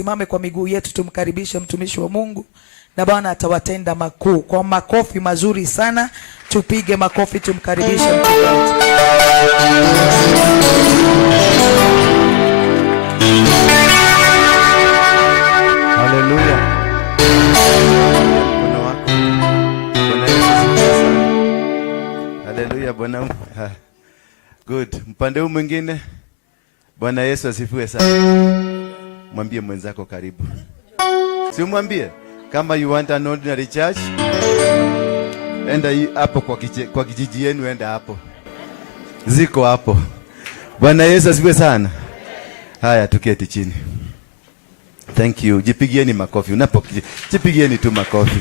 tusimame kwa miguu yetu, tumkaribishe mtumishi wa Mungu na Bwana atawatenda makuu. Kwa makofi mazuri sana, tupige makofi tumkaribishe mtumishi. Haleluya. Bwana wako. Bwana Yesu. Haleluya Bwana. Good. Mpande huu mwingine. Bwana Yesu asifiwe sana. Mwambie mwenzako karibu. Si umwambie kama you want an ordinary church, enda hapo kwa kijiji yenu, enda hapo. Ziko hapo. Bwana Yesu asifiwe sana. Haya, tuketi chini. Thank you. Jipigieni makofi. Jipigieni tu makofi.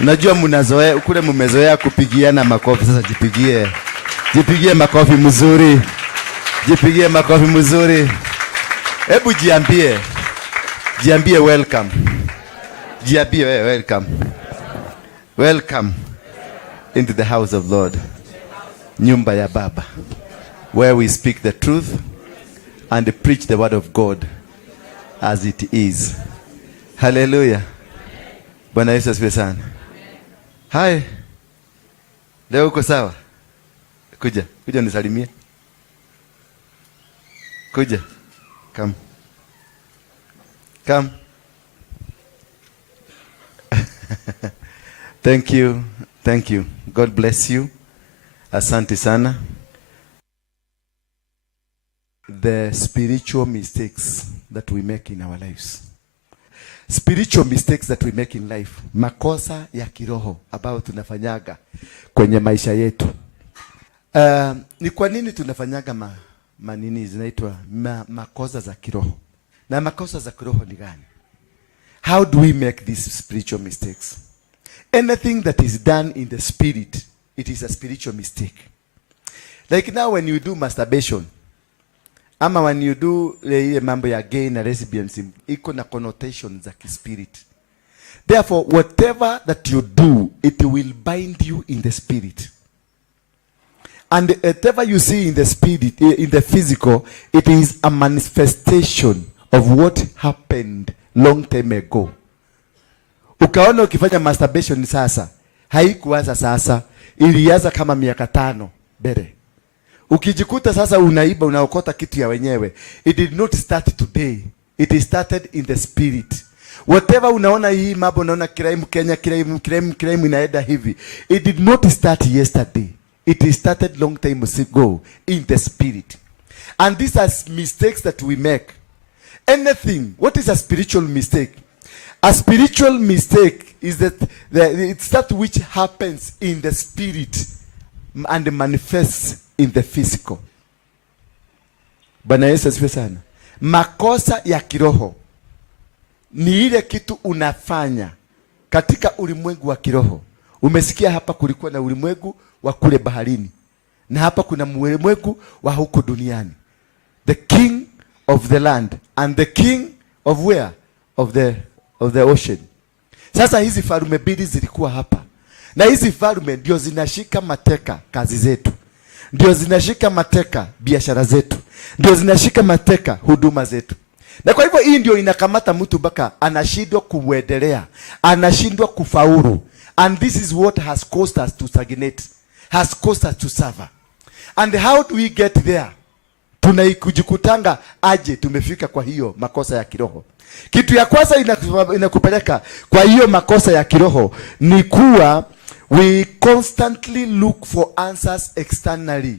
Unajua mnazoea kule, mmezoea kupigiana makofi, sasa jipigie. Jipigie makofi mzuri. Jipigie makofi mzuri. Hebu jiambie. Jiambie welcome. Jiambie welcome. Welcome into the house of Lord. Nyumba ya Baba. Where we speak the truth and preach the word of God as it is. Hallelujah. Bwana Yesu asifiwe sana. Hai. Leo uko sawa? Kuja nisalimie. Kuja. Come. Thank you. God bless you. Asante sana. The spiritual mistakes that we make in our lives. Spiritual mistakes that we make in life. Makosa ya kiroho ambayo tunafanyaga kwenye maisha yetu. Ni kwa nini tunafanyaga manini zinaitwa makosa za kiroho? Na makosa za kiroho ni gani? How do we make these spiritual mistakes? Anything that is done in the spirit, it is a spiritual mistake. Like now when you do masturbation, ama when you do ile mambo ya gay na lesbianism, iko na connotation za kispirit. Therefore, whatever that you do, it will bind you in the spirit. And whatever you see in the spirit, in the physical, it is a manifestation of what happened long time ago. Ukaona ukifanya masturbation sasa, haikuanza sasa, ilianza kama miaka 5 mbele. Ukijikuta sasa unaiba, unaokota kitu ya wenyewe, it did not start today. It started in the spirit. Whatever unaona hii mambo, unaona crime Kenya, crime inaenda hivi, it did not start yesterday. It started long time ago in the spirit. And these are mistakes that we make. Anything. What is a spiritual mistake? A spiritual mistake is that it's that which happens in the spirit and manifests in the physical. Bwana Yesu asifiwe sana. Makosa ya kiroho ni ile kitu unafanya katika ulimwengu wa kiroho. Umesikia hapa kulikuwa na ulimwengu wa kule baharini, na hapa kuna ulimwengu wa huko duniani. The king of the land and the king of where? Of the ocean. Sasa hizi falme mbili zilikuwa hapa, na hizi falme ndio zinashika mateka kazi zetu, ndio zinashika mateka biashara zetu, ndio zinashika mateka huduma zetu. Na kwa hivyo hii ndio inakamata mtu mpaka anashindwa kuendelea, anashindwa kufaulu. And this is what has caused us to stagnate, has caused us to suffer. And how do we get there? Tunaikujikutanga aje tumefika kwa hiyo makosa ya kiroho? Kitu ya kwanza inakupeleka kwa hiyo makosa ya kiroho ni kuwa we constantly look for answers externally.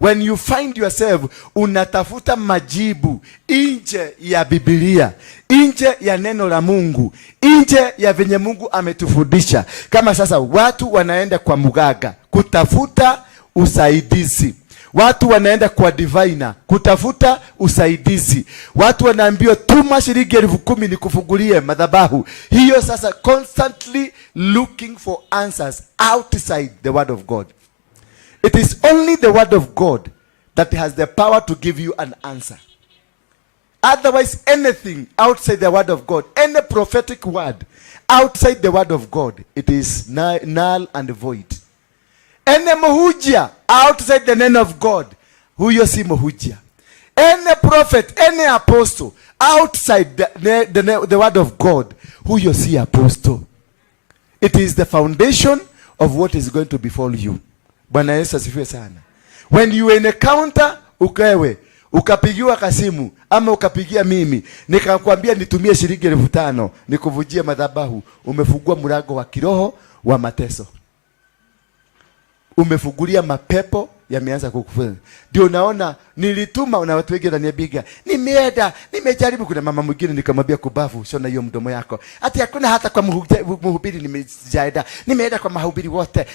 When you find yourself unatafuta majibu nje ya Biblia, nje ya neno la Mungu, nje ya venye Mungu ametufundisha. Kama sasa watu wanaenda kwa mganga kutafuta usaidizi. Watu wanaenda kwa diviner kutafuta usaidizi. Watu wanaambiwa tuma shilingi 10,000 nikufungulie madhabahu. Hiyo sasa constantly looking for answers outside the word of God. It is only the word of God that has the power to give you an answer. Otherwise, anything outside the word of God, any prophetic word outside the word of God, it is null and void. Any muhujia outside the name of God, huyo si muhujia. Any prophet, any apostle outside the word of God, huyo si apostle. It is the foundation of what is going to befall you. Bwana Yesu asifiwe sana. When you encounter ukewe, ukapigiwa kasimu ama ukapigia mimi, nikakwambia nitumie shilingi 5,000 nikuvujie madhabahu, umefungua mlango wa kiroho wa mateso. Umefungulia mapepo yameanza kukufunza. Ndio unaona nilituma na watu wengi wananiambia, nimejaribu. Kuna mama mwingine nikamwambia kubavu, shona hiyo mdomo yako. Ati hakuna hata kwa mhubiri nimejaenda. Nimeenda kwa mahubiri wote.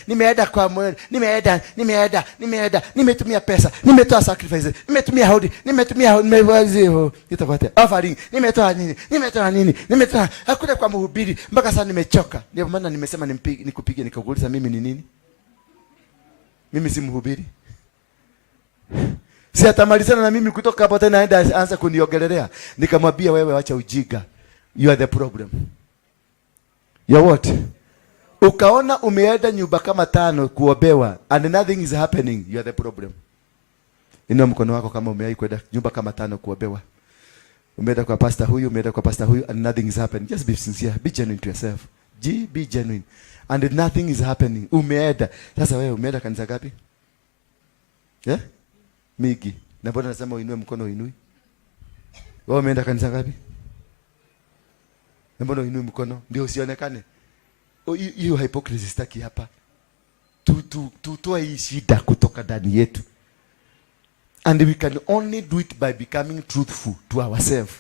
Nimetumia pesa. Nimetoa sacrifices. Nimetumia hodi. Itafuata offering. Nimetoa nini? Hakuna kwa mhubiri mpaka sasa nimechoka. Ndio maana nimesema nikupige nikakuuliza mimi ni nini? Mimi si mhubiri. Si atamalizana na mimi kutoka hapo tena aenda aanza kuniogelelea. Nikamwambia wewe acha ujiga. You are the problem. You are what? Ukaona umeenda nyumba kama 5 kuobewa and nothing is happening. You are the problem. Inua mkono wako kama umewahi kwenda nyumba kama 5 kuobewa. Umeenda kwa pastor huyu, umeenda kwa pastor huyu and nothing is happening. Just be sincere. Be genuine to yourself. Be genuine. And nothing is happening. Umeenda. Sasa wewe umeenda kanisa gapi? Yeah? Migi. Na mbona nasema uinue mkono uinui? Wewe umeenda kanisa ngapi? Na mbona uinue mkono? Ndio usionekane. Hiyo hypocrisy sitaki hapa. Tutoe hii shida kutoka ndani yetu. And we can only do it by becoming truthful to ourselves.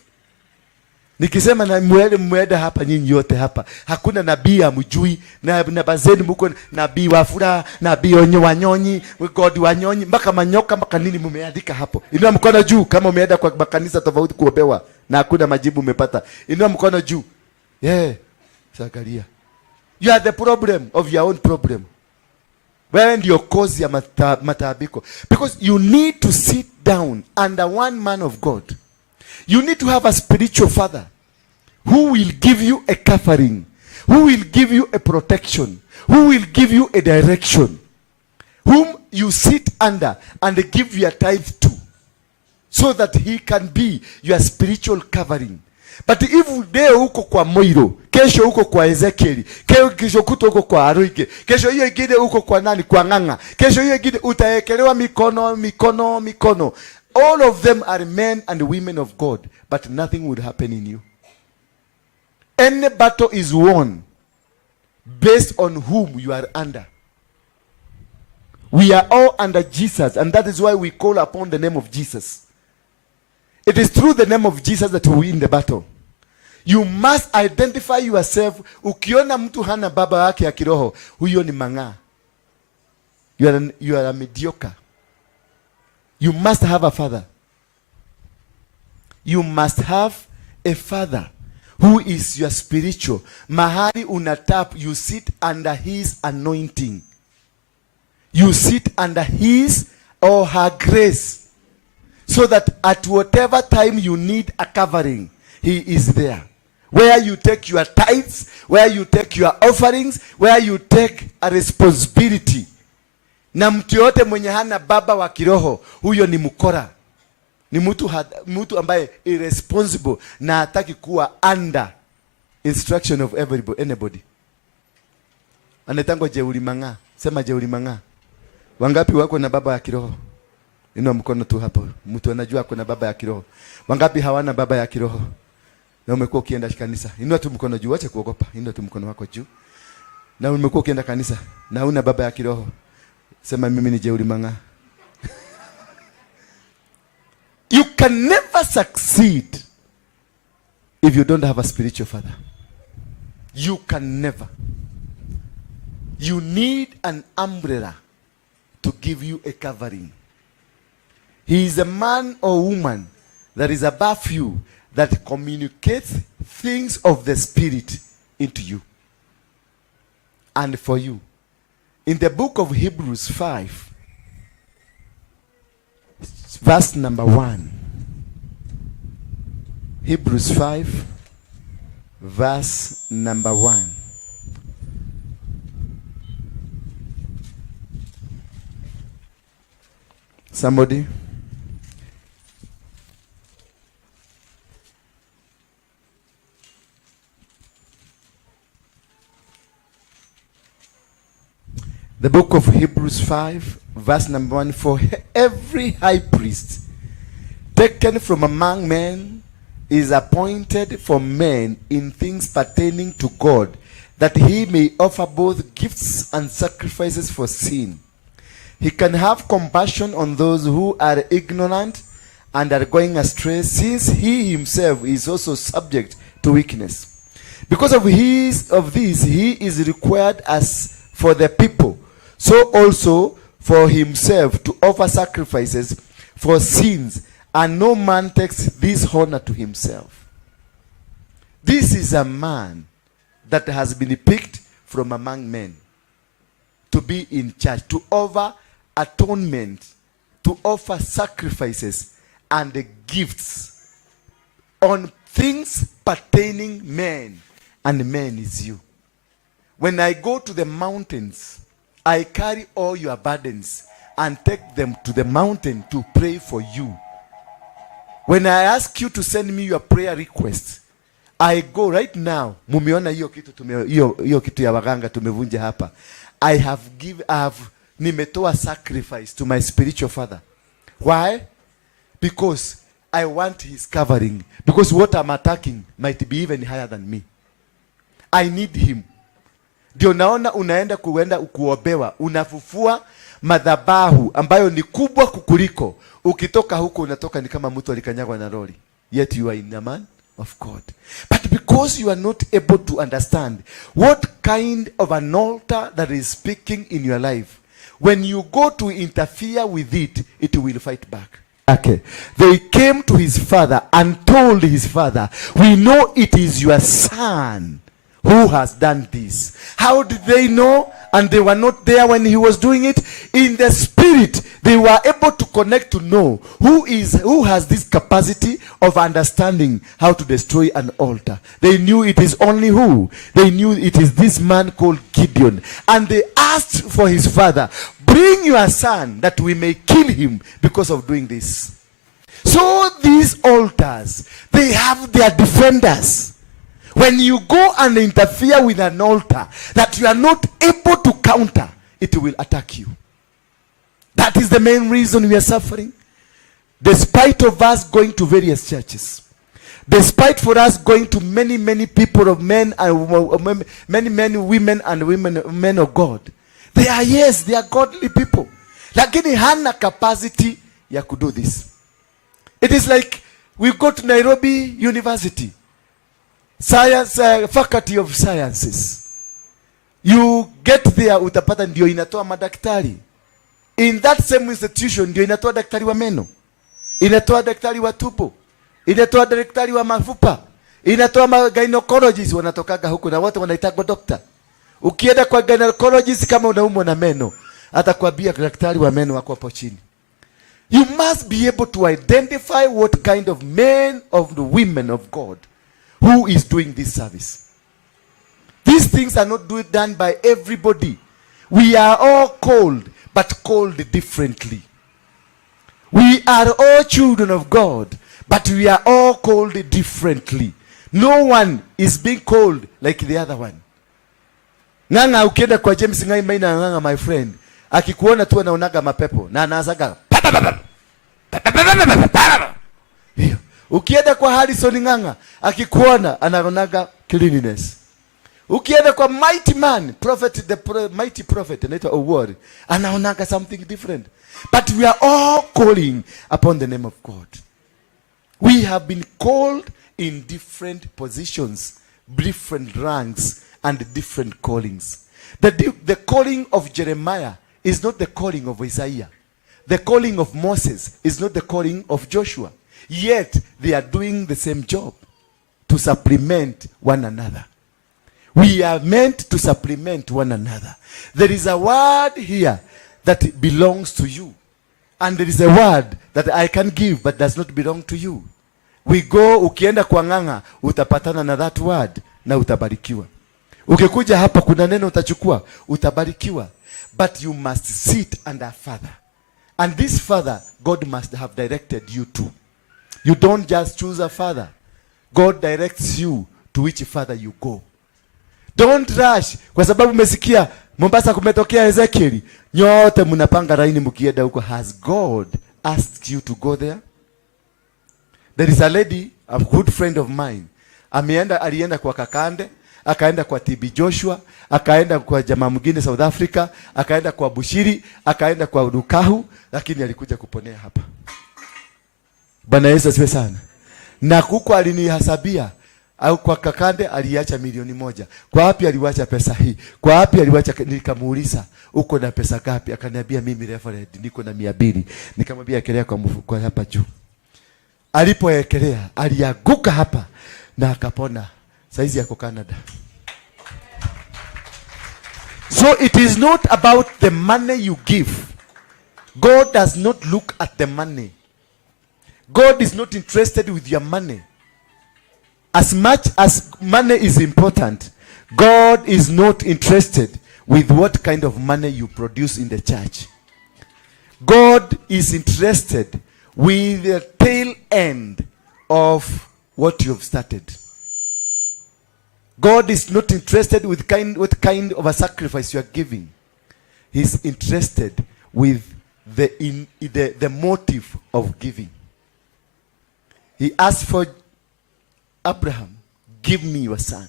Nikisema na mweda hapa nyinyi yote hapa. Hakuna nabii amjui na bazeni mko nabii wa furaha, nabii wanyonyi, God wanyonyi, mpaka manyoka mpaka nini mumeandika hapo. Inua mkono juu kama umeenda kwa makanisa tofauti kuobewa na hakuna majibu umepata. Inua mkono juu. Sagalia. You are the problem of your own problem. Wewe ndio cause ya mataabiko. Because you need to sit down under one man of God. You need to have a spiritual father who will give you a covering, who will give you a protection, who will give you a direction, whom you sit under and give your tithe to, so that he can be your spiritual covering. But if leo uko kwa Moiro, kesho uko kwa Ezekiel, kesho kuto uko kwa Waruinge, kesho hiyo ingine uko kwa nani? Kwa Ng'ang'a, kesho hiyo ingine utaekelewa mikono. All of them are men and women of God, but nothing would happen in you. Any battle is won based on whom you are under. We are all under Jesus, and that is why we call upon the name of Jesus. It is through the name of Jesus that we win the battle. You must identify yourself. Ukiona mtu hana baba wake ya kiroho, huyo ni mang'aa. You are a mediocre. You must have a father. You must have a father who is your spiritual. Mahali unatap, you sit under his anointing. You sit under his or her grace. So that at whatever time you need a covering, he is there. Where you take your tithes, where you take your offerings, where you take a responsibility. Na mtu yote mwenye hana baba wa kiroho, huyo ni mkora. Ni mtu ambaye irresponsible na hataki kuwa under instruction of anybody. Anaitangwa jeuri mang'aa. Sema jeuri mang'aa. Wangapi wako na baba ya kiroho? Inua mkono tu hapo. Mtu anajua ako na baba ya kiroho. Wangapi hawana baba ya kiroho? Na umekuwa ukienda kanisa. Inua tu mkono juu, acha kuogopa. Inua tu mkono wako juu. Na umekuwa ukienda kanisa na huna baba ya kiroho. Sema mimi ni jeuri mang'aa. You can never succeed if you don't have a spiritual father. You can never. You need an umbrella to give you a covering. He is a man or woman that is above you, that communicates things of the spirit into you and for you. In the book of Hebrews 5, verse number 1. Hebrews 5, verse number 1. Somebody? The book of Hebrews 5, verse number 1. For every high priest taken from among men is appointed for men in things pertaining to God, that he may offer both gifts and sacrifices for sin. He can have compassion on those who are ignorant and are going astray, since he himself is also subject to weakness. Because of this, he is required as for the people, so also for himself, to offer sacrifices for sins, and no man takes this honor to himself. This is a man that has been picked from among men to be in charge, to offer atonement, to offer sacrifices and gifts on things pertaining men, and men is you. When I go to the mountains, I carry all your burdens and take them to the mountain to pray for you. When I ask you to send me your prayer requests, I go right now. Mumeona hiyo kitu ya waganga tumevunja hapa. I have nimetoa sacrifice to my spiritual father. Why? Because I want his covering. Because what I'm attacking might be even higher than me. I need him. Ndio naona unaenda kuobewa, unafufua madhabahu ambayo ni kubwa kukuliko. Ukitoka huko unatoka ni kama mtu alikanyagwa na lori. Yet you are in a man of God. But because you are not able to understand what kind of an altar that is speaking in your life, when you go to interfere with it, it will fight back. Okay. They came to his father and told his father, we know it is your son who has done this. How did they know? And they were not there when he was doing it. In the spirit, they were able to connect to know who has this capacity of understanding how to destroy an altar. They knew it is only who? They knew it is this man called Gideon. And they asked for his father, bring your son that we may kill him because of doing this. So these altars, they have their defenders. When you go and interfere with an altar that you are not able to counter, it will attack you. That is the main reason we are suffering. Despite of us going to various churches, despite for us going to many people of men and many women and men of God, they are godly people. Lakini hana capacity ya kudo this. It is like we go to Nairobi University. Science, faculty of sciences. You get there, utapata ndio inatoa madaktari. In that same institution ndio inatoa daktari wa meno, inatoa daktari wa tumbo, inatoa daktari wa mafupa, inatoa gynecologists wanatokaga huko na wote wanaitwa doctor. Ukienda kwa gynecologist kama unaumwa na meno, atakwambia daktari wa meno wako hapo chini. You must be able to identify what kind of men of the women of God who is doing this service. These things are not done by everybody. We are all called, but called differently. We are all children of God, but we are all called differently. No one is being called like the other one. Nganga ukienda kwa James Ngai Maina nganga, my friend, akikuona tu anaonaga mapepo na anaanzaga. Ukienda kwa Harrison Nganga, akikuona anaonaga cleanliness. Ukienda kwa mighty man, prophet, mighty prophet, anaitwa Award, anaonaga something different. But we are all calling upon the name of God. We have been called in different positions, different ranks, and different callings. The calling of Jeremiah is not the calling of Isaiah. The calling of Moses is not the calling of Joshua. Yet they are doing the same job, to supplement one another. We are meant to supplement one another. There is a word here that belongs to you, and there is a word that I can give but does not belong to you. We go, ukienda kwa nganga utapatana na that word na utabarikiwa. Ukikuja hapa kuna neno utachukua, utabarikiwa. But you must sit under a father. And this father, God must have directed you to. You don't just choose a father. God directs you to which father you go. Don't rush. Kwa sababu umesikia Mombasa kumetokea Ezekiel. Nyote mnapanga laini mkienda huko. Has God asked you to go there? There is a lady, a good friend of mine. Alienda kwa Kakande, akaenda kwa TB Joshua, akaenda kwa jamaa mwingine South Africa, akaenda kwa Bushiri, akaenda kwa Rukahu, lakini alikuja kuponea hapa. Bwana Yesu asifiwe sana. Na kuko alinihasabia au kwa Kakande aliacha $1,000,000. Kwa wapi aliwacha pesa hii? Kwa wapi aliwacha? Nikamuuliza, uko na pesa ngapi? Akaniambia, mimi referred niko na 200. Nikamwambia ekelea kwa mfuko hapa juu. Alipoekelea alianguka hapa na akapona. Saizi yako Canada. So it is not about the money you give. God does not look at the money. God is not interested with your money. As much as money is important, God is not interested with what kind of money you produce in the church. God is interested with the tail end of what you have started. God is not interested with what kind of a sacrifice you are giving. He's interested with the motive of giving. He asked for Abraham, give me your son.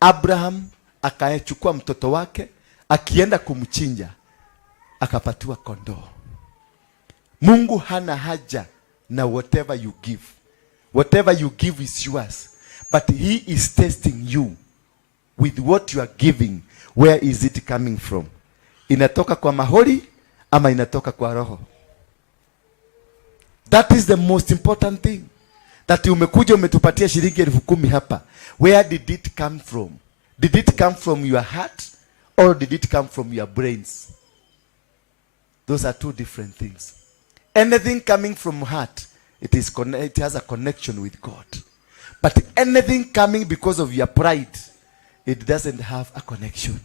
Abraham akayachukua mtoto wake, akienda kumchinja, akapatiwa kondoo. Mungu hana haja na whatever you give. Whatever you give is yours. But he is testing you with what you are giving. Where is it coming from? Inatoka kwa maholi ama inatoka kwa roho? That is the most important thing. That umekuja umetupatia shilingi 10,000 hapa. Where did it come from? Did it come from your heart or did it come from your brains? Those are two different things. Anything coming from heart, it has a connection with God. But anything coming because of your pride, it doesn't have a connection.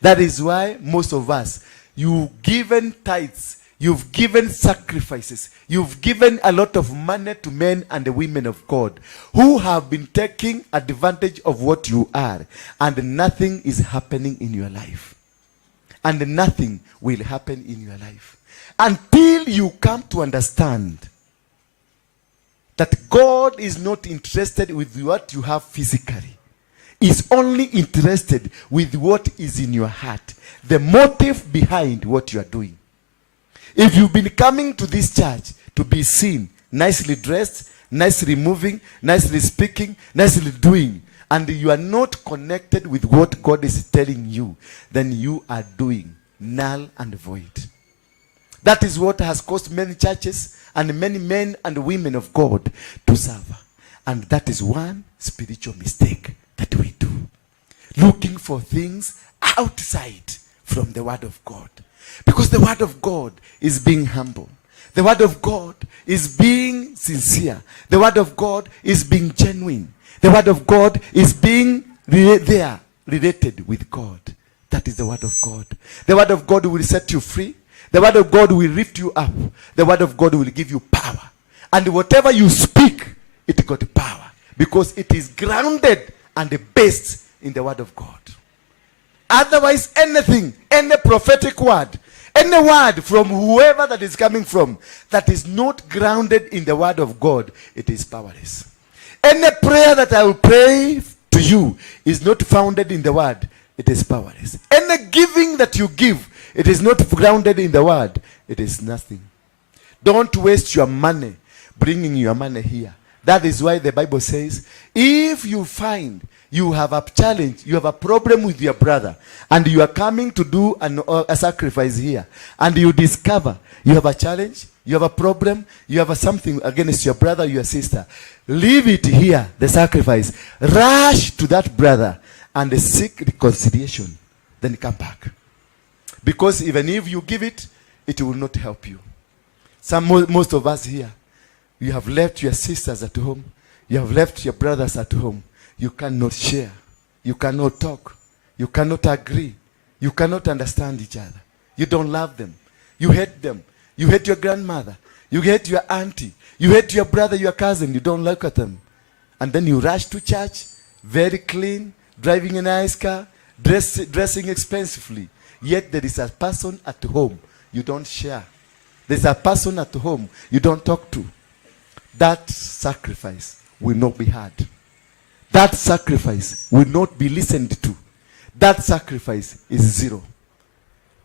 That is why most of us, you've given tithes, you've given sacrifices, you've given a lot of money to men and the women of God who have been taking advantage of what you are, and nothing is happening in your life. And nothing will happen in your life until you come to understand that God is not interested with what you have physically. He's only interested with what is in your heart, the motive behind what you are doing. If you've been coming to this church to be seen, nicely dressed, nicely moving, nicely speaking, nicely doing, and you are not connected with what God is telling you, then you are doing null and void. That is what has caused many churches and many men and women of God to suffer. And that is one spiritual mistake that we do. Looking for things outside from the word of God. Because the word of God is being humble. The word of God is being sincere. The word of God is being genuine. The word of God is being related with God. That is the word of God. The word of God will set you free. The word of God will lift you up. The word of God will give you power. And whatever you speak, it got power. Because it is grounded and based in the word of God. Otherwise, anything, any prophetic word, any word from whoever that is coming from, that is not grounded in the word of God, it is powerless. Any prayer that I will pray to you is not founded in the word, it is powerless. Any giving that you give, it is not grounded in the word, it is nothing. Don't waste your money bringing your money here. That is why the Bible says, if you find you have a challenge, you have a problem with your brother, and you are coming to do a sacrifice here, and you discover you have a challenge, you have a problem, you have something against your brother or your sister, leave it here, the sacrifice. Rush to that brother and seek reconciliation. Then come back. Because even if you give it, it will not help you. Most of us here, you have left your sisters at home. You have left your brothers at home. You cannot share. You cannot talk. You cannot agree. You cannot understand each other. You don't love them. You hate them. You hate your grandmother. You hate your auntie. You hate your brother, your cousin. You don't look at them. And then you rush to church, very clean, driving a nice car, dressing expensively, yet there is a person at home you don't share. There's a person at home you don't talk to. That sacrifice will not be heard. That sacrifice will not be listened to. That sacrifice is zero.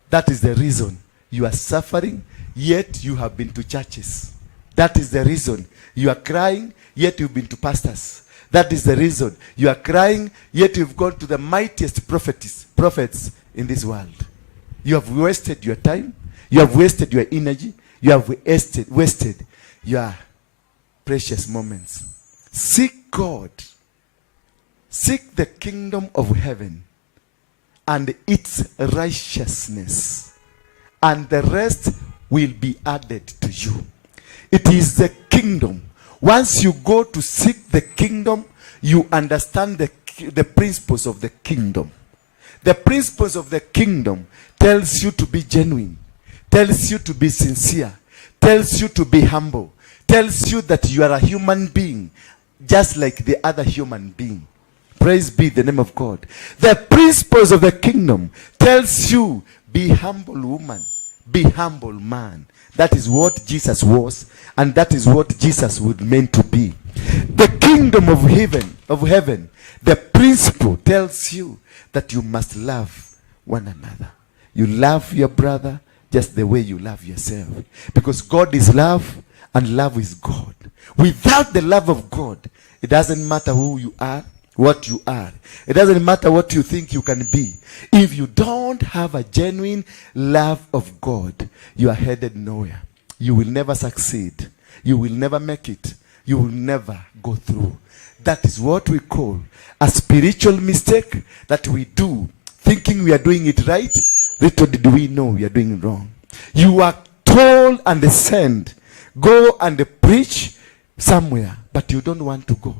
That is the reason you are suffering, yet you have been to churches. That is the reason you are crying, yet you've been to pastors. That is the reason you are crying, yet you've gone to the mightiest prophets in this world. You have wasted your time. You have wasted your energy. You have wasted your precious moments. Seek God. Seek the kingdom of heaven and its righteousness, and the rest will be added to you. It is the kingdom. Once you go to seek the kingdom, you understand the principles of the kingdom. The principles of the kingdom tells you to be genuine, tells you to be sincere, tells you to be humble, tells you that you are a human being, just like the other human being. Praise be the name of God. The principles of the kingdom tells you, be humble woman, be humble man. That is what Jesus was, and that is what Jesus would mean to be. The kingdom of heaven, the principle tells you that you must love one another. You love your brother just the way you love yourself. Because God is love, and love is God. Without the love of God, it doesn't matter who you are, what you are. It doesn't matter what you think you can be. If you don't have a genuine love of God, you are headed nowhere. You will never succeed. You will never make it. You will never go through. That is what we call a spiritual mistake that we do, thinking we are doing it right. Little did we know we are doing wrong. You are told and sent, go and preach somewhere, but you don't want to go.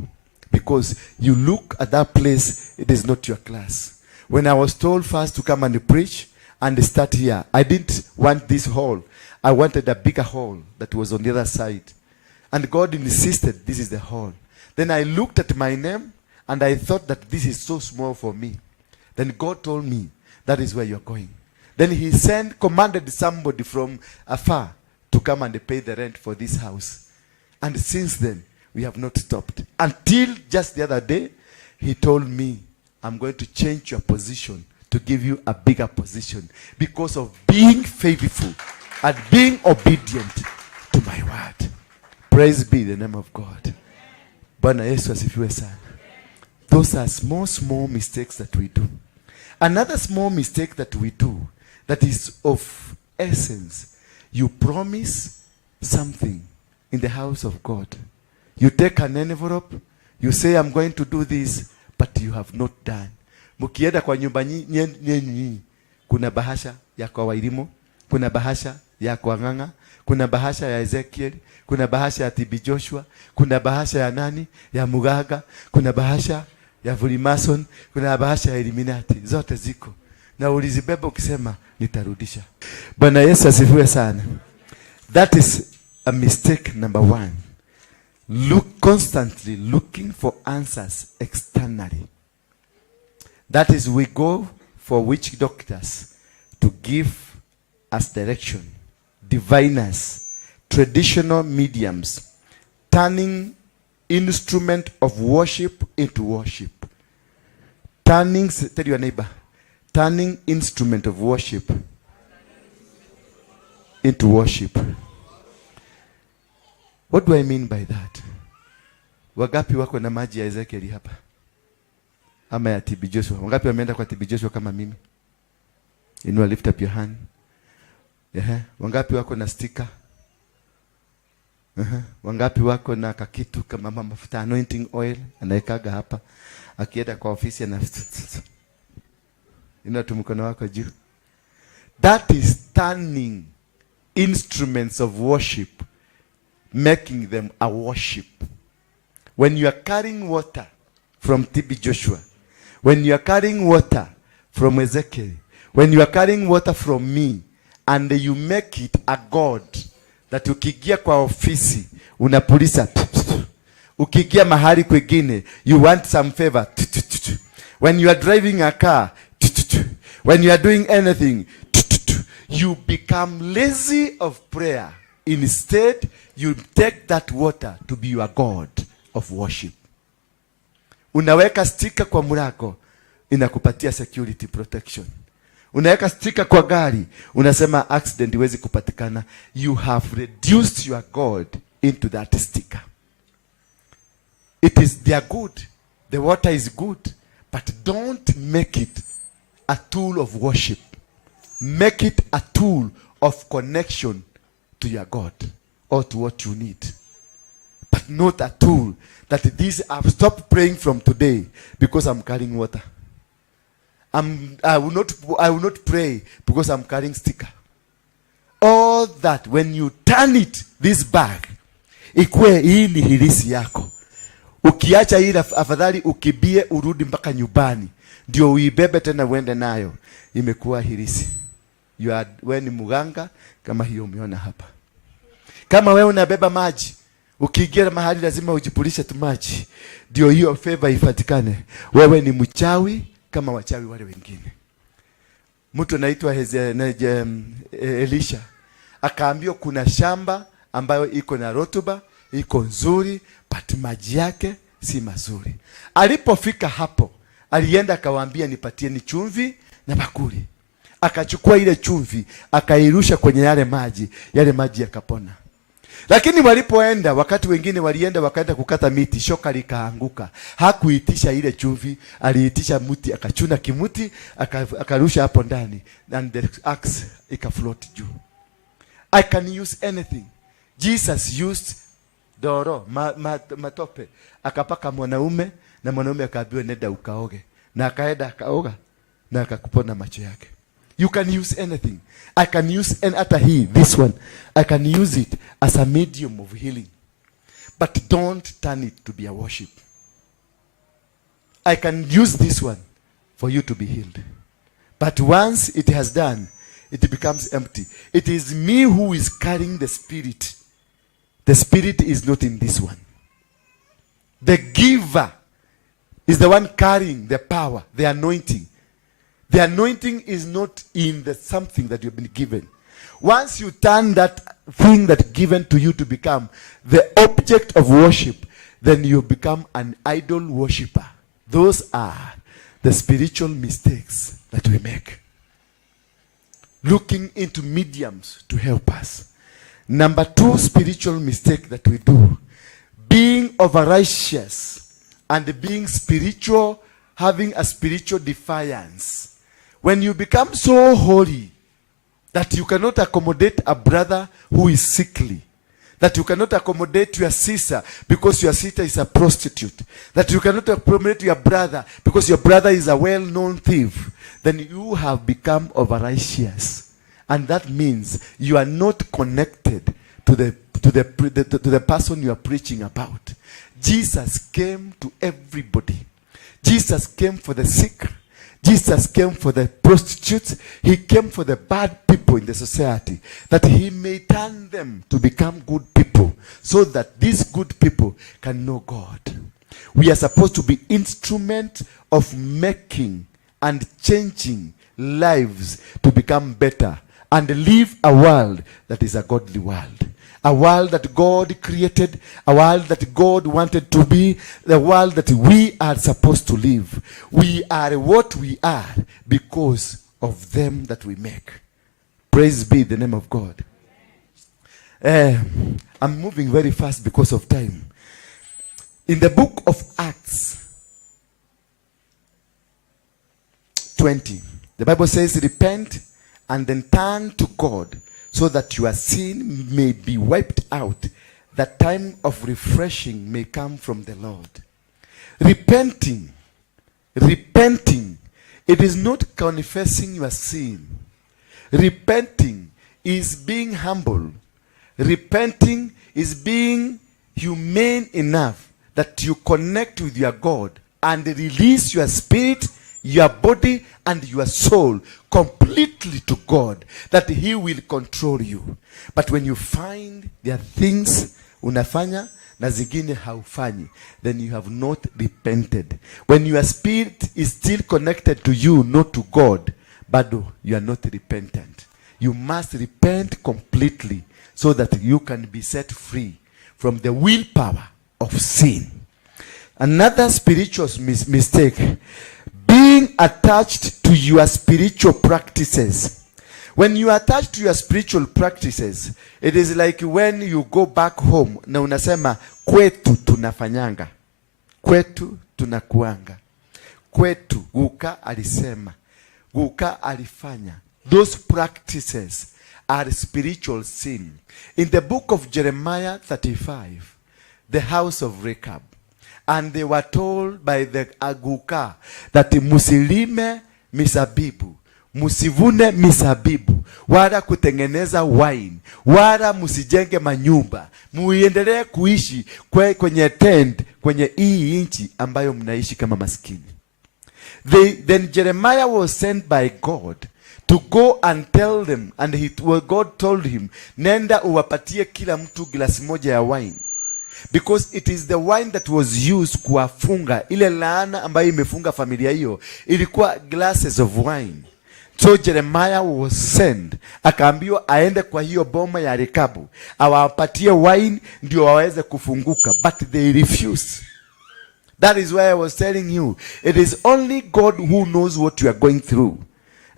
Because you look at that place, it is not your class. When I was told first to come and preach and start here, I didn't want this hall. I wanted a bigger hall that was on the other side. And God insisted, this is the hall. Then I looked at my name and I thought that this is so small for me. Then God told me, that is where you're going. Then he commanded somebody from afar to come and pay the rent for this house. And since then, we have not stopped. Until just the other day, he told me, I'm going to change your position to give you a bigger position because of being faithful and being obedient to my word. Praise be the name of God. Bwana Yesu asifiwe sana. Those are small mistakes that we do. Another small mistake that we do that is of essence. You promise something in the house of God. You take an envelope, you say, I'm going to do this, but you have not done. Mukienda kwa nyumba nyinyi, kuna bahasha ya kwa Wairimo, kuna bahasha ya kwa Ng'ang'a, kuna bahasha ya Ezekiel, kuna bahasha ya TB Joshua, kuna bahasha ya nani? Ya Mugaga, kuna bahasha ya Freemason, kuna bahasha ya Illuminati. Zote ziko. Na ulizibeba ukisema nitarudisha. Bwana Yesu asifiwe sana. That is a mistake number one. Constantly looking for answers externally. That is, we go for witch doctors to give us direction, diviners, traditional mediums, turning instrument of worship into worship. Tell your neighbor, turning instrument of worship into worship. What do I mean by that? Wagapi wako na maji ya Ezekiel hapa? Ama ya TB Joshua? Wangapi wameenda kwa TB Joshua kama mimi? Inua, lift up your hand. Wangapi wako na sticker? Wangapi wako na kakitu kama mafuta anointing oil anaikaga hapa akienda kwa ofisi na inua tu mkono wako juu. That is turning instruments of worship, making them a worship. When you are carrying water from TB Joshua, when you are carrying water from Ezekiel, when you are carrying water from me, and you make it a god, that ukigia kwa ofisi unapulisa, ukigia mahali kwingine you want some favor, when you are driving a car, When you are doing anything, you become lazy of prayer. Instead, you take that water to be your God of worship. Unaweka stika kwa mlango, inakupatia security protection. Unaweka stika kwa gari, unasema accident iwezi kupatikana. You have reduced your God into that sticker. They are good. The water is good. But don't make it a tool of worship. Make it a tool of connection to your God or to what you need. But not a tool that I've stopped praying from today because I'm carrying water. I will not pray because I'm carrying sticker. All that, when you turn this bag, ikwe hii ni hilisi yako. Ukiacha hii afadhali ukibie urudi mpaka nyumbani. Ndio uibebe tena uende nayo. Imekuwa hilisi. Wewe ni muganga kama hiyo umeona hapa. Kama wewe unabeba maji, ukiingia mahali lazima ujipulishe tu maji. Ndio hiyo favor ifatikane. Wewe ni mchawi kama wachawi wale wengine. Mtu anaitwa Elisha. Akaambiwa kuna shamba ambayo iko na rotuba, iko nzuri, but maji yake si mazuri. Alipofika hapo, alienda akawaambia nipatieni chumvi na bakuli. Akachukua ile chumvi, akairusha kwenye yale maji yakapona. Lakini walipoenda, wakati wengine walienda wakaenda kukata miti, shoka likaanguka. Hakuitisha ile chumvi, aliitisha mti, akachuna kimuti, akarusha hapo ndani, and the axe ikafloat juu. I can use anything. Jesus used doro, matope. Akapaka mwanaume, na mwanaume akaambiwa nenda ukaoge. Na akaenda akaoga, na akakupona macho yake. You can use anything. I can use this one. I can use it as a medium of healing. But don't turn it to be a worship. I can use this one for you to be healed. But once it has done, it becomes empty. It is me who is carrying the Spirit. The Spirit is not in this one. The giver is the one carrying the power, the anointing. The anointing is not in the something that you've been given. Once you turn that thing that given to you to become the object of worship, then you become an idol worshiper. Those are the spiritual mistakes that we make. Looking into mediums to help us. Number 2 spiritual mistake that we do. Being over-righteous and being spiritual, having a spiritual defiance. When you become so holy that you cannot accommodate a brother who is sickly, that you cannot accommodate your sister because your sister is a prostitute, that you cannot accommodate your brother because your brother is a well-known thief, then you have become over-righteous. And that means you are not connected to the person you are preaching about. Jesus came to everybody. Jesus came for the sick. Jesus came for the prostitutes. He came for the bad people in the society, that he may turn them to become good people, so that these good people can know God. We are supposed to be instrument of making and changing lives to become better and live a world that is a godly world. A world that God created, a world that God wanted to be, the world that we are supposed to live. We are what we are because of them that we make. Praise be the name of God. I'm moving very fast because of time. In the book of Acts 20, the Bible says, repent and then turn to God, so that your sin may be wiped out, that time of refreshing may come from the Lord. Repenting, it is not confessing your sin. Repenting is being humble. Repenting is being humane enough that you connect with your God and release your spirit, your body, and your soul completely to God, that he will control you. But when you find there are things unafanya na zingine haufanyi, then you have not repented. When your spirit is still connected to you, not to God, bado you are not repentant. You must repent completely so that you can be set free from the willpower of sin. Another spiritual mistake, being attached to your spiritual practices. When you are attached to your spiritual practices, it is like when you go back home na unasema kwetu tunafanyanga, kwetu tunakuanga, kwetu guka alisema, guka alifanya. Those practices are spiritual sin. In the book of Jeremiah 35, the house of Rechab, and they were told by the aguka that musilime misabibu, musivune misabibu, wala kutengeneza wine, wala musijenge manyumba, muendelee kuishi kwenye tent, kwenye hii nchi ambayo mnaishi kama maskini. Then Jeremiah was sent by God to go and tell them, and God told him, nenda uwapatie kila mtu glasi moja ya wine, because it is the wine that was used kuwafunga. Ile laana ambayo imefunga familia hiyo ilikuwa glasses of wine. So Jeremiah was sent, akaambiwa aende kwa hiyo boma ya Rekabu awapatie wine ndio waweze kufunguka, but they refused. That is why I was telling you, it is only God who knows what you are going through.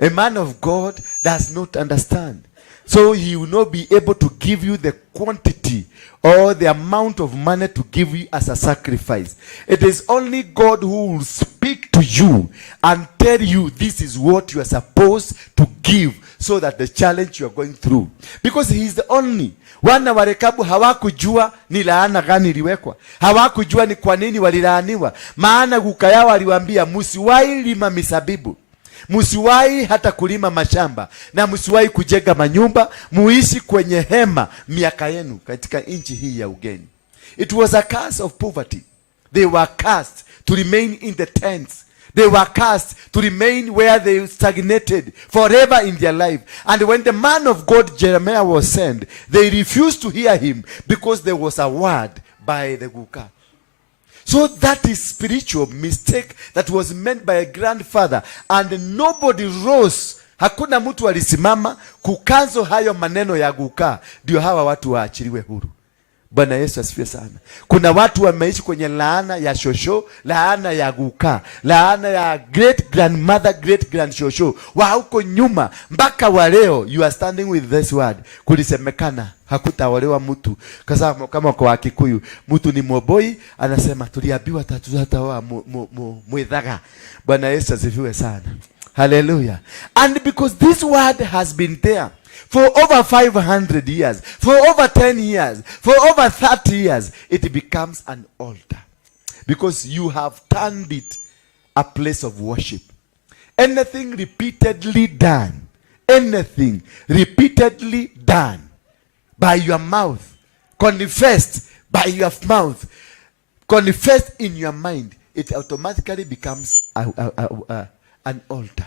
A man of God does not understand. So he will not be able to give you the quantity or the amount of money to give you as a sacrifice. It is only God who will speak to you and tell you this is what you are supposed to give so that the challenge you are going through. Because he is the only. Wana wa Rekabu hawakujua ni laana gani iliwekwa. Hawakujua ni kwa nini walilaaniwa. Maana guka yao aliwaambia musiwahi lima misabibu, musiwahi hata kulima mashamba, na musiwahi kujenga manyumba, muishi kwenye hema miaka yenu katika nchi hii ya ugeni. It was a curse of poverty. They were cast to remain in the tents. They were cast to remain where they stagnated forever in their life. And when the man of God Jeremiah was sent, they refused to hear him because there was a word by the guka. So that is spiritual mistake that was meant by a grandfather, and nobody rose. Hakuna mtu alisimama kukanzo hayo maneno ya guka ndio hawa watu waachiliwe huru. Bwana Yesu asifiwe sana. Kuna watu wameishi kwenye laana ya shosho, laana ya guka, laana ya great grandmother, great grand shosho wa huko nyuma mpaka wa leo. You are standing with this word. Kulisemekana hakutaolewa mtu kama kwa Kikuyu, mtu ni moboi anasema tuliambiwa tataoa mwithaga. Bwana Yesu asifiwe sana. Hallelujah. And because this word has been there for over 500 years, for over 10 years, for over 30 years, it becomes an altar. Because you have turned it a place of worship. Anything repeatedly done, anything repeatedly done by your mouth, confessed by your mouth, confessed in your mind, it automatically becomes an altar.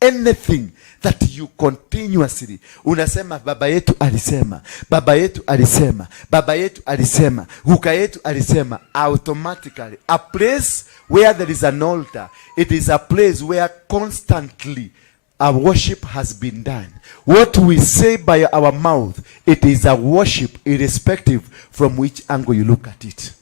Anything that you continuously unasema baba yetu alisema, baba yetu alisema, baba yetu alisema, guka yetu alisema, automatically a place where there is an altar, it is a place where constantly a worship has been done. What we say by our mouth, it is a worship irrespective from which angle you look at it.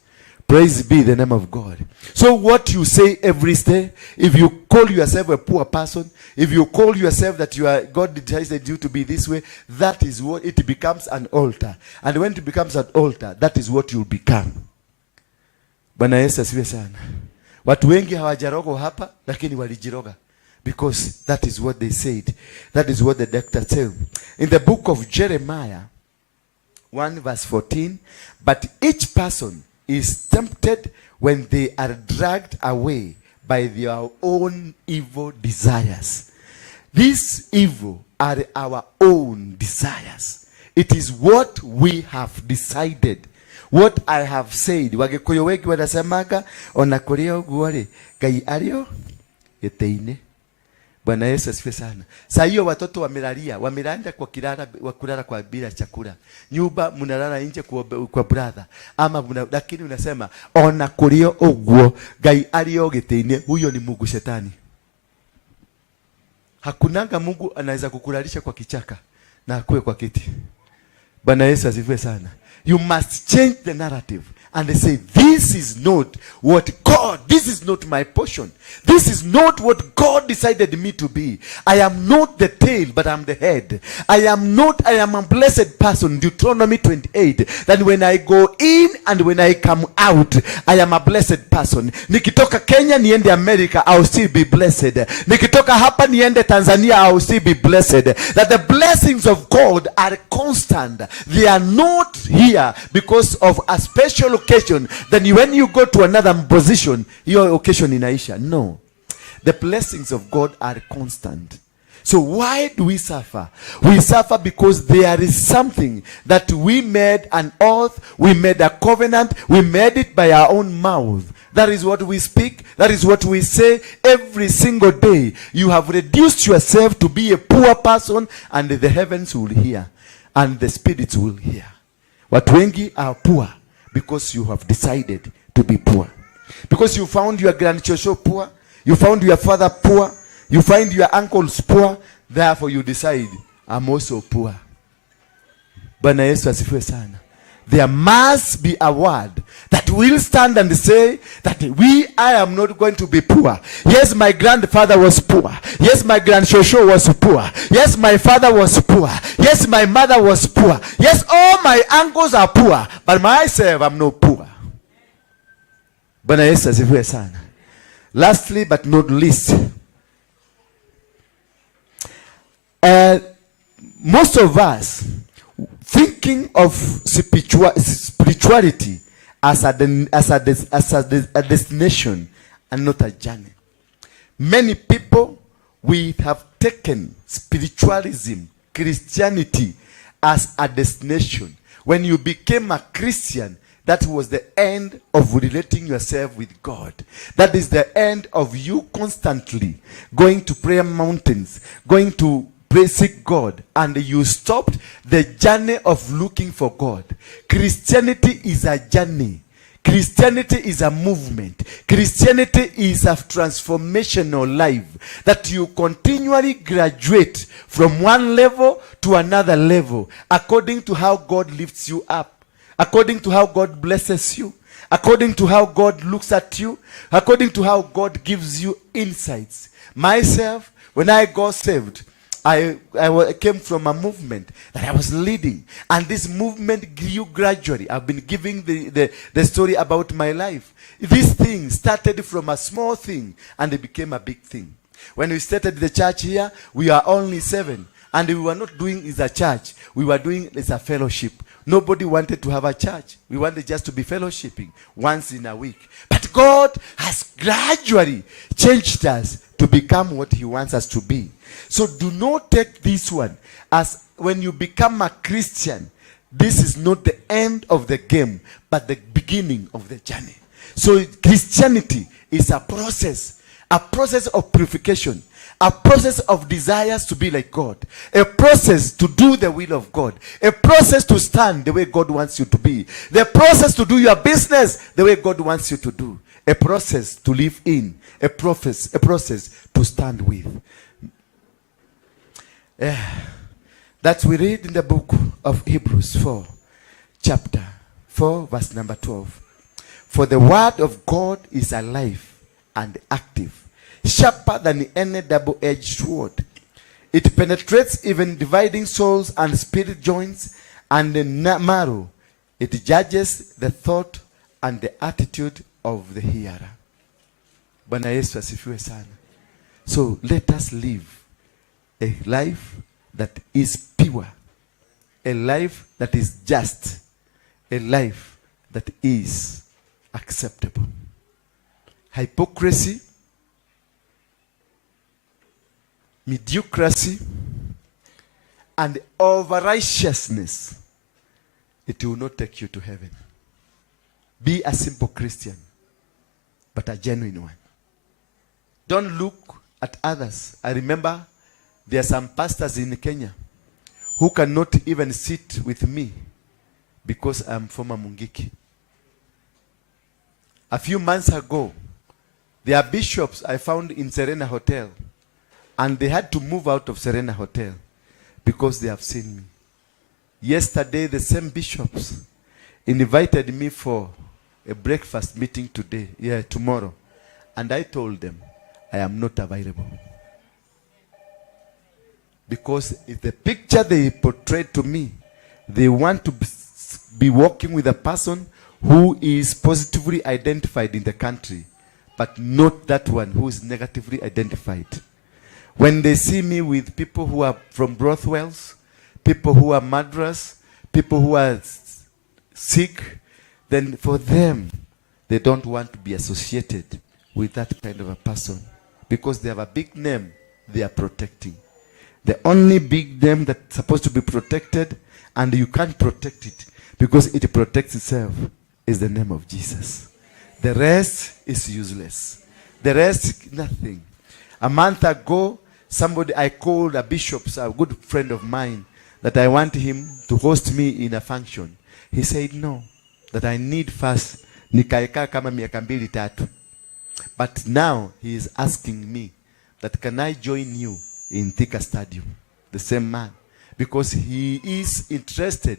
Praise be the name of God. So what you say every day, if you call yourself a poor person, if you call yourself that you are, God decided you to be this way, that is what it becomes, an altar. And when it becomes an altar, that is what you'll become. Bwana Yesu asifiwe sana. Watu wengi hawajarogo hapa, lakini walijiroga. Because that is what they said. That is what the doctor said. In the book of Jeremiah 1 verse 14, but each person is tempted when they are dragged away by their own evil desires. These evil are our own desires. It is what we have decided. What I have said. Wagikuyu wengi wanasemaga onakuria uguo Ngai ario giteine. Bwana Yesu asifiwe sana. Saa hiyo watoto wamelanda kwa kulala kwa bila chakula. Nyumba mnalala nje kwa brother. Ama lakini unasema ona kurio uguo Ngai ario giteine, huyo ni Mungu shetani. Hakunanga Mungu anaweza kukulalisha kwa kichaka na akue kwa kiti. Bwana Yesu asifiwe sana. You must change the narrative and say, this is not what God, this is not my portion. This is not what God decided me to be. I am not the tail, but I'm the head. I am a blessed person. Deuteronomy 28. That when I go in and when I come out, I am a blessed person. Nikitoka Kenya niende America, I will still be blessed. Nikitoka hapa niende Tanzania, I will still be blessed. That the blessings of God are constant. They are not here because of a special occasion. Then when you go to another position, your occasion inaisha. No. The blessings of God are constant. So why do we suffer? We suffer because there is something that we made an oath, we made a covenant, we made it by our own mouth. That is what we speak, that is what we say every single day. You have reduced yourself to be a poor person, and the heavens will hear and the spirits will hear. Watu wengi are poor because you have decided to be poor. Because you found your grandchildren poor, you found your father poor, you find your uncles poor, therefore you decide, I'm also poor. Bwana Yesu asifiwe sana. There must be a word that will stand and say that I am not going to be poor. Yes, my grandfather was poor. Yes, my grandshosho was poor. Yes, my father was poor. Yes, my mother was poor. Yes, all my uncles are poor. But myself, I'm not poor. Bwana Yesu asifiwe sana. Lastly but not least, most of us thinking of spirituality as a destination and not a journey. Many people, we have taken spiritualism, Christianity, as a destination. When you became a Christian, that was the end of relating yourself with God. That is the end of you constantly going to prayer mountains, going to seek God, and you stopped the journey of looking for God. Christianity is a journey. Christianity is a movement. Christianity is a transformational life that you continually graduate from one level to another level according to how God lifts you up, according to how God blesses you, according to how God looks at you, according to how God gives you insights. Myself, when I got saved, I came from a movement that I was leading, and this movement grew gradually. I've been giving the story about my life. This thing started from a small thing and it became a big thing. When we started the church here, we are only 7, and we were not doing it as a church. We were doing it as a fellowship. Nobody wanted to have a church. We wanted just to be fellowshipping once in a week. But God has gradually changed us to become what He wants us to be. So do not take this one as when you become a Christian, this is not the end of the game, but the beginning of the journey. So Christianity is a process of purification, a process of desires to be like God, a process to do the will of God, a process to stand the way God wants you to be, the process to do your business the way God wants you to do, a process to live in, a process to stand with. That we read in the book of Hebrews 4, chapter 4, verse number 12. For the word of God is alive and active, sharper than any double-edged sword. It penetrates even dividing souls and spirit joints and the marrow. It judges the thought and the attitude of the hearer. Bwana Yesu asifiwe sana. So let us live a life that is pure, a life that is just, a life that is acceptable. Hypocrisy, mediocrity, and over-righteousness, it will not take you to heaven. Be a simple Christian, but a genuine one. Don't look at others. I remember there are some pastors in Kenya who cannot even sit with me because I am from Mungiki. A few months ago, there are bishops I found in Serena Hotel, And they had to move out of Serena Hotel because they have seen me. Yesterday, the same bishops invited me for a breakfast meeting tomorrow. And I told them, I am not available. Because if the picture they portrayed to me, they want to be working with a person who is positively identified in the country, but not that one who is negatively identified. When they see me with people who are from brothels, people who are murderers, people who are sick, then for them, they don't want to be associated with that kind of a person because they have a big name they are protecting. The only big name that's supposed to be protected, and you can't protect it because it protects itself, is the name of Jesus. The rest is useless. The rest, nothing. A month ago, I called a bishop, a good friend of mine, that I want him to host me in a function. He said no, that I need first nikaeka kama miaka 2-3. But now he is asking me that can I join you in Thika Stadium, the same man, because he is interested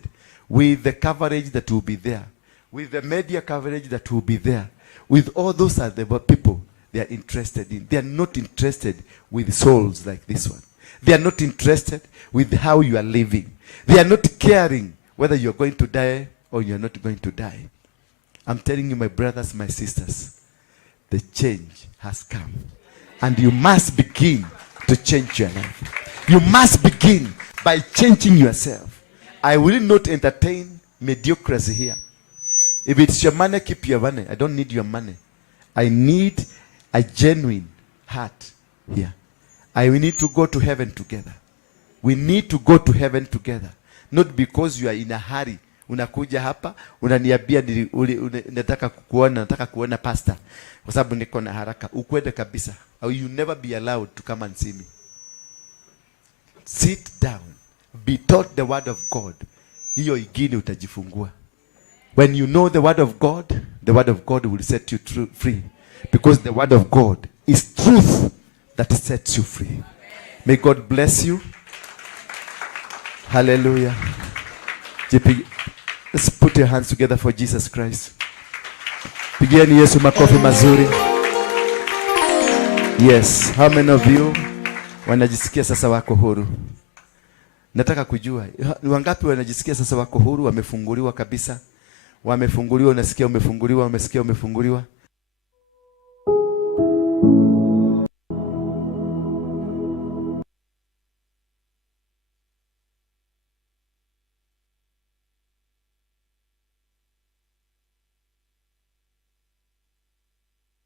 with the coverage that will be there, with the media coverage that will be there, with all those other people they are interested in. They are not interested with souls like this one. They are not interested with how you are living. They are not caring whether you are going to die or you are not going to die. I'm telling you, my brothers, my sisters, the change has come. And you must begin to change your life. You must begin by changing yourself. I will not entertain mediocrity here. If it's your money, keep your money. I don't need your money. I need a genuine heart here. We need to go to heaven together. We need to go to heaven together. Not because you are in a hurry. Unakuja hapa, unaniambia nataka kuona pastor. Kwa sababu niko na haraka. Ukwende kabisa. Or you never be allowed to come and see me. Sit down. Be taught the word of God. Hiyo ingine utajifungua. When you know the word of God will set you free. Because the word of God is truth that sets you free. May God bless you. Hallelujah. Let's put your hands together for Jesus Christ. Pigieni Yesu makofi mazuri. Yes, how many of you wanajisikia sasa wako huru? Nataka kujua, ni wangapi wanajisikia sasa wako huru, wamefunguliwa kabisa? Wamefunguliwa, unasikia umefunguliwa, umesikia umefunguliwa?